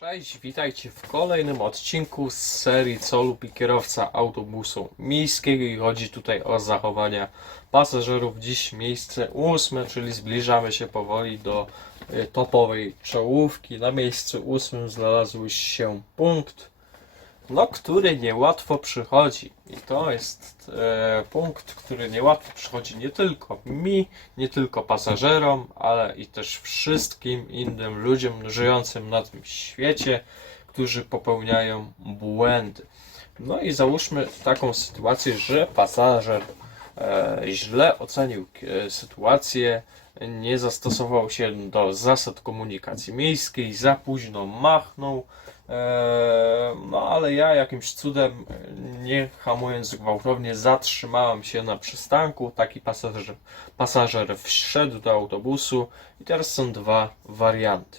Cześć, witajcie w kolejnym odcinku z serii Co lubi kierowca autobusu miejskiego i chodzi tutaj o zachowania pasażerów. Dziś miejsce ósme, czyli zbliżamy się powoli do y, topowej czołówki. Na miejscu ósmym znalazł się punkt, no, który niełatwo przychodzi. I to jest e, punkt, który niełatwo przychodzi nie tylko mi, nie tylko pasażerom, ale i też wszystkim innym ludziom żyjącym na tym świecie, którzy popełniają błędy. No i załóżmy taką sytuację, że pasażer e, źle ocenił e, sytuację, nie zastosował się do zasad komunikacji miejskiej, za późno machnął, no ale ja jakimś cudem, nie hamując gwałtownie, zatrzymałem się na przystanku. Taki pasażer, pasażer wszedł do autobusu i teraz są dwa warianty.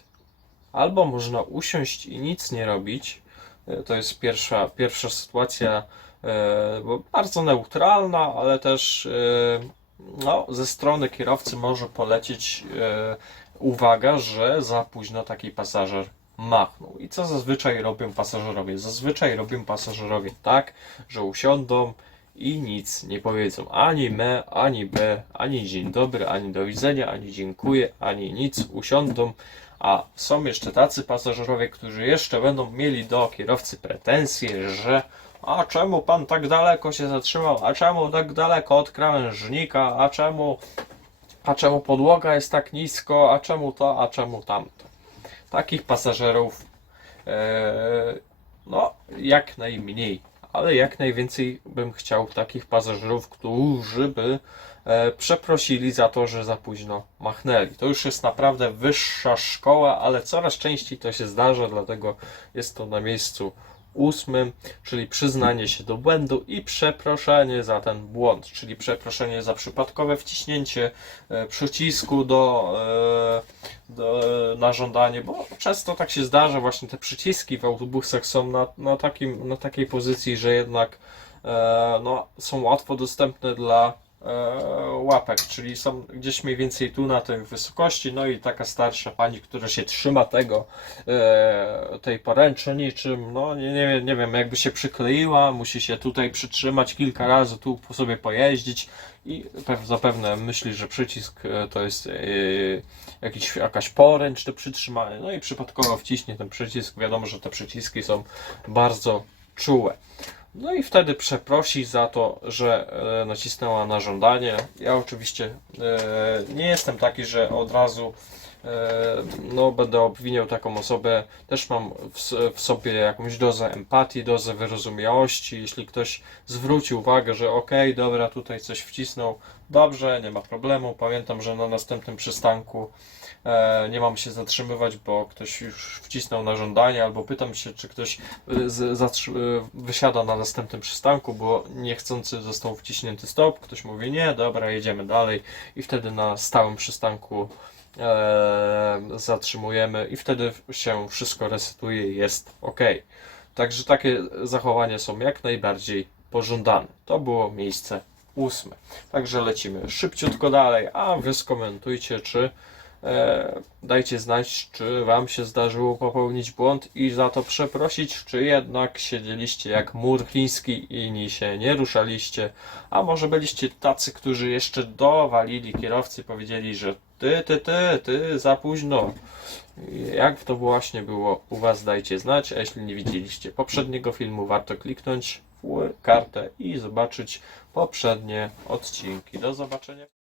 Albo można usiąść i nic nie robić. E, To jest pierwsza, pierwsza sytuacja, e, bo bardzo neutralna, ale też no, ze strony kierowcy może polecieć uwaga, że za późno taki pasażer machnął. I co zazwyczaj robią pasażerowie? Zazwyczaj robią pasażerowie tak, że usiądą i nic nie powiedzą. Ani me, ani b, ani dzień dobry, ani do widzenia, ani dziękuję, ani nic. Usiądą. A są jeszcze tacy pasażerowie, którzy jeszcze będą mieli do kierowcy pretensje, że a czemu pan tak daleko się zatrzymał? A czemu tak daleko od krawężnika? A czemu, a czemu podłoga jest tak nisko? A czemu to? A czemu tamto? Takich pasażerów e, no jak najmniej, ale jak najwięcej bym chciał takich pasażerów, którzy by e, przeprosili za to, że za późno machnęli. To już jest naprawdę wyższa szkoła, ale coraz częściej to się zdarza, dlatego jest to na miejscu ósmym, czyli przyznanie się do błędu i przeproszenie za ten błąd, czyli przeproszenie za przypadkowe wciśnięcie e, przycisku do, e, do, na żądanie, bo często tak się zdarza, właśnie te przyciski w autobusach są na, na, takim, na takiej pozycji, że jednak e, no, są łatwo dostępne dla łapek, czyli są gdzieś mniej więcej tu na tej wysokości, no i taka starsza pani, która się trzyma tego, e, tej poręczy niczym, no nie, nie, wiem- nie wiem, jakby się przykleiła, musi się tutaj przytrzymać kilka razy, tu sobie pojeździć i pew, zapewne myśli, że przycisk e, to jest e, jakiś, jakaś poręcz do przytrzymania, no i przypadkowo wciśnie ten przycisk, wiadomo, że te przyciski są bardzo czułe. No i wtedy przeprosi za to, że e, nacisnęła na żądanie. Ja oczywiście e, nie jestem taki, że od razu no, będę obwiniał taką osobę. Też mam w, w sobie jakąś dozę empatii, dozę wyrozumiałości. Jeśli ktoś zwróci uwagę, że okej, dobra, tutaj coś wcisnął, dobrze, nie ma problemu. Pamiętam, że na następnym przystanku e, nie mam się zatrzymywać, bo ktoś już wcisnął na żądanie, albo pytam się, czy ktoś y, wysiada na następnym przystanku, bo niechcący został wciśnięty stop. Ktoś mówi nie, dobra, jedziemy dalej i wtedy na stałym przystanku e, zatrzymujemy i wtedy się wszystko resetuje i jest ok. Także takie zachowania są jak najbardziej pożądane. To było miejsce ósme. Także lecimy szybciutko dalej, a wy skomentujcie, czy E, dajcie znać, czy Wam się zdarzyło popełnić błąd i za to przeprosić, czy jednak siedzieliście jak mur chiński i ni się nie ruszaliście, a może byliście tacy, którzy jeszcze dowalili kierowcy, powiedzieli, że ty, ty, ty, ty, za późno. Jak to właśnie było u Was, dajcie znać, a jeśli nie widzieliście poprzedniego filmu, warto kliknąć w kartę i zobaczyć poprzednie odcinki. Do zobaczenia.